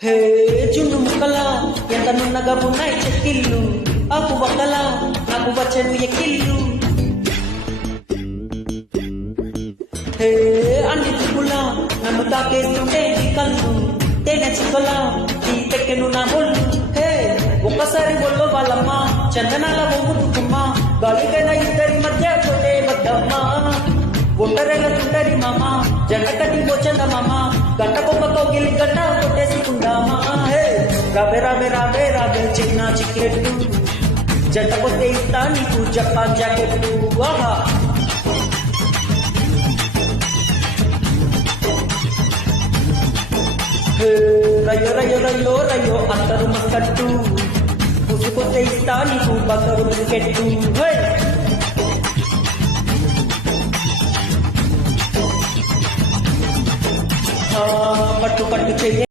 హే జున్ను ముక్కల ఎంత నున్నగా ఉన్నాయి చెక్కిళ్ళు ఆకు వక్కల నాకు వచ్చను ఎక్కిళ్ళు హే అన్ని చుక్కుల నన్ను తాకేస్తుంటే నీ కళ్ళు తేనె చిక్కుల నీ తెక్కెను నా ఒళ్ళు హే ఒక్కసారి ఒళ్ళు వాళ్ళమ్మ చందనాల ఒమ్ముతుకుమ్మ గాలికైన ఇద్దరి మధ్య కొట్టే వద్దమ్మా ఒంటరెల తుంటరి మామ జంట కట్టి పోచంద మామ గంట కొమ్మ కోగిలి గంట కొట్టేసుకుందామా హే రాబే రాబే రాబే రాబే చిన్న చిక్కెట్టు జంట కొట్టే ఇస్తా నీకు జపాన్ జాకెట్టు ఆహా రయ్యో రయ్యో రయ్యో రయ్యో అందరు మక్కట్టు పుసుకొస్తే ఇస్తా నీకు బంగారు బిస్కెట్టు పట్టు పట్టు చెయ్యి